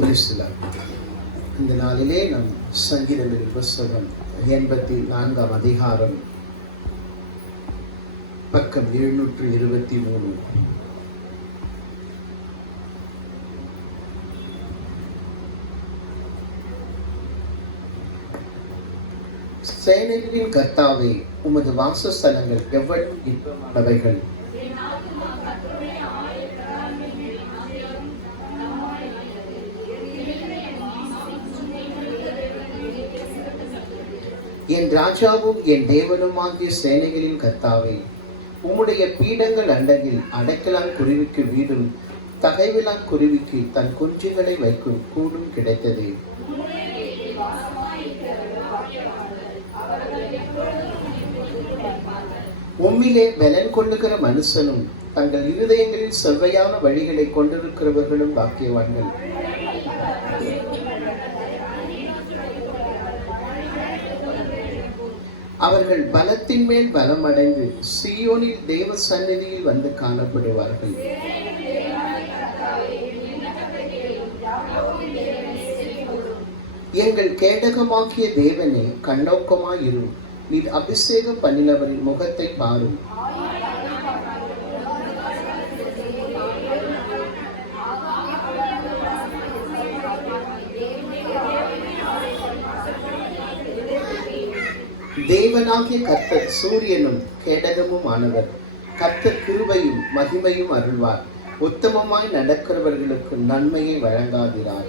இந்த நாளிலே நம் சங்கீதமின் புஸ்தகம் எண்பத்தி நான்காம் அதிகாரம் பக்கம் எழுநூற்று இருபத்தி மூணு சேனைகளின் கர்த்தாவே உமது வாசஸ்தலங்கள் எவ்வளவு இன்பமானவைகள். என் ராஜாவும் என் தேவனும் ஆகிய சேனைகளின் கர்த்தாவே உம்முடைய பீடங்கள் அண்டையில் அடைக்கலான் குருவிக்கு வீடும் தகைவிலான் குருவிக்கு தன் குஞ்சுகளை வைக்கும் கூடும் கிடைத்தது. உம்மிலே பலன் கொள்ளுகிற மனுஷனும் தங்கள் இருதயங்களில் செவ்வையான வழிகளை கொண்டிருக்கிறவர்களும் பாக்கியவான்கள். அவர்கள் பலத்தின் மேல் பலம் அடைந்து சியோனில் தேவ சந்நிதியில் வந்து காணப்படுவார்கள். எங்கள் கேடகமாக்கிய தேவனே கண்ணோக்கமாயிரு. நீர் அபிஷேகம் பண்ணினவரின் முகத்தை பாரும். தேவனாகிய கர்த்தர் சூரியனும் கேடகமும் ஆனவர் கர்த்தர் கிருபையும் மகிமையும் அருள்வார். உத்தமமாய் நடக்கிறவர்களுக்கு நன்மையை வழங்காதிரார்.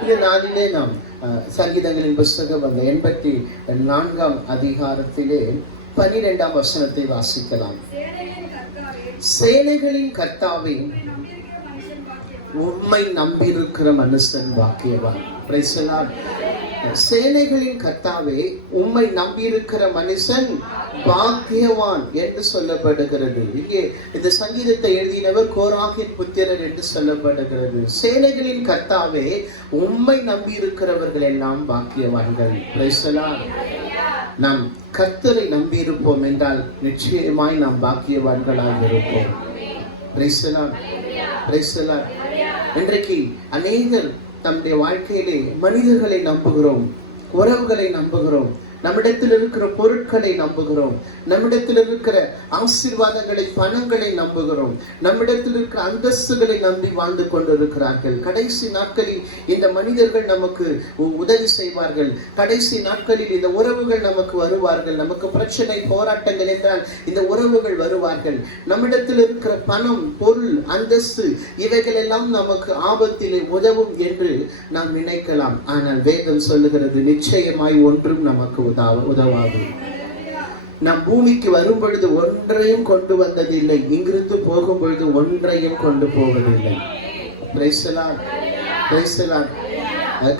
இந்த நாளிலே நாம் சங்கீதங்களின் புஸ்தகம் அந்த எண்பத்தி நான்காம் அதிகாரத்திலே பனிரெண்டாம் வசனத்தை வாசிக்கலாம். சேனைகளின் கர்த்தாவின் உம்மை நம்பியிருக்கிற மனுஷன் பாக்கியவான். Praise சேனைகளின் கர்த்தாவே உம்மை நம்பியிருக்கிற மனுஷன் பாக்கியவான் என்று சொல்லப்படுகிறது. இங்கே இந்த சங்கீதத்தை எழுதினவர் கோராகின் புத்திரர் என்று சொல்லப்படுகிறது. சேனைகளின் கர்த்தாவே உம்மை நம்பியிருக்கிறவர்கள் எல்லாம் பாக்கியவான்கள். Praise நாம் கர்த்தரை நம்பியிருப்போம் என்றால் நிச்சயமாய் நாம் பாக்கியவான்களாக இருப்போம். பிரைசலான் பிரைசலான் இன்றைக்கு அநேகர் தம்முடைய வாழ்க்கையிலே மனிதர்களை நம்புகிறோம் உறவுகளை நம்புகிறோம். நம்மிடத்தில் இருக்கிற பொருட்களை நம்புகிறோம். நம்மிடத்தில் இருக்கிற ஆசீர்வாதங்களை பணங்களை நம்புகிறோம். நம்மிடத்தில் இருக்கிற அந்தஸ்துகளை நம்பி வாழ்ந்து கொண்டிருக்கிறார்கள். கடைசி நாட்களில் இந்த மனிதர்கள் நமக்கு உதவி செய்வார்கள். கடைசி நாட்களில் இந்த உறவுகள் நமக்கு வருவார்கள். நமக்கு பிரச்சனை போராட்டங்கள் என்றால் இந்த உறவுகள் வருவார்கள். நம்மிடத்தில் இருக்கிற பணம் பொருள் அந்தஸ்து இவைகள் எல்லாம் நமக்கு ஆபத்திலே உதவும் என்று நாம் நினைக்கலாம். ஆனால் வேதம் சொல்லுகிறது நிச்சயமாய் ஒன்றும் நமக்கு உதவ உதவாது. நம் பூமிக்கு வரும் பொழுது ஒன்றையும் கொண்டு வந்ததில்லை. இங்கிருந்து போகும் பொழுது ஒன்றையும் கொண்டு போவதில்லை.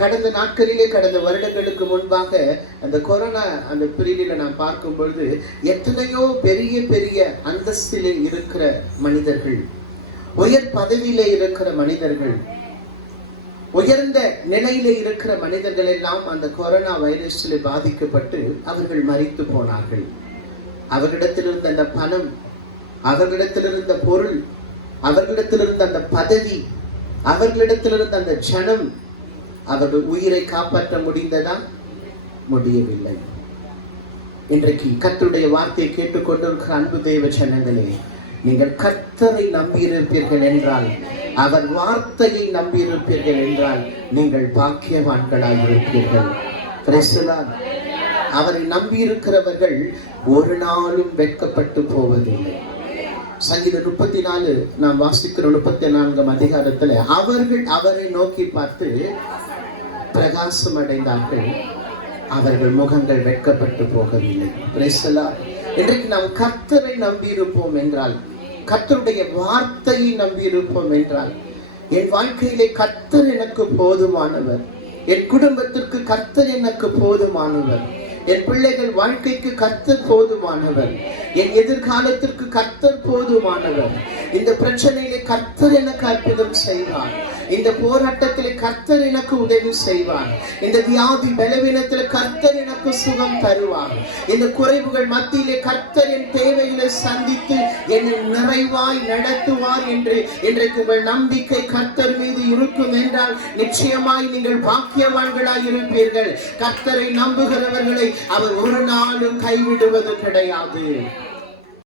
கடந்த நாட்களிலே கடந்த வருடங்களுக்கு முன்பாக அந்த கொரோனா அந்த பிரிவில நான் பார்க்கும் பொழுது எத்தனையோ பெரிய பெரிய அந்தஸ்திலே இருக்கிற மனிதர்கள் உயர் பதவியில இருக்கிற மனிதர்கள் உயர்ந்த நிலையில இருக்கிற மனிதர்கள் எல்லாம் அந்த கொரோனா வைரஸில் பாதிக்கப்பட்டு அவர்கள் மறித்து போனார்கள். அவர்களிடத்தில் இருந்த அந்த பணம் அவர்களிடத்தில் இருந்த பொருள் அவர்களிடத்தில் இருந்த அந்த பதவி அவர்களிடத்தில் இருந்த அந்த ஜனம் அவர்கள் உயிரை காப்பாற்ற முடிந்ததா? முடியவில்லை. இன்றைக்கு கத்துடைய வார்த்தையை கேட்டுக்கொண்டிருக்கிற அன்பு தேவ ஜனங்களே நீங்கள் கர்த்தரை நம்பியிருப்பீர்கள் என்றால் அவர் வார்த்தையை நம்பியிருப்பீர்கள் என்றால் நீங்கள் பாக்கியவான்களாக இருப்பீர்கள் அவரை நம்பியிருக்கிறவர்கள் ஒரு நாளும் வெட்கப்பட்டு போவதில்லை. சங்கீதம் முப்பத்தி நாலு நாம் வாசிக்கிற முப்பத்தி நான்காம் அதிகாரத்துல அவர்கள் அவரை நோக்கி பார்த்து பிரகாசம் அடைந்தார்கள் அவர்கள் முகங்கள் வெட்கப்பட்டு போகவில்லை. இன்றைக்கு நாம் கர்த்தரை நம்பியிருப்போம் என்றால் கத்தருடைய வார்த்தையை நம்பியிருப்போம் என்றால் என் வாழ்க்கையிலே கர்த்தர் எனக்கு போதுமானவர். என் குடும்பத்திற்கு கர்த்தர் எனக்கு போதுமானவர். என் பிள்ளைகள் வாழ்க்கைக்கு கர்த்தர் போதுமானவர். என் எதிர்காலத்திற்கு கர்த்தர் போதுமானவர். இந்த பிரச்சனையிலே கர்த்தர் எனக்கு அற்புதம் செய்வார். இந்த போராட்டத்தில் கர்த்தர் எனக்கு உதவி செய்வார். இந்த வியாதி பலவீனத்தில் கர்த்தர் எனக்கு சுகம் தருவார். இந்த குறைவுகள் மத்தியிலே கர்த்தர் என் தேவைகளை சந்தித்து என்னை நிறைவாய் நடத்துவார் என்று இன்றைக்கு உங்கள் நம்பிக்கை கர்த்தர் மீது இருக்கும் என்றால் நிச்சயமாய் நீங்கள் பாக்கியவான்களாய் இருப்பீர்கள். கர்த்தரை நம்புகிறவர்களை அவர் ஒரு நாளும் கைவிடுவது கிடையாது.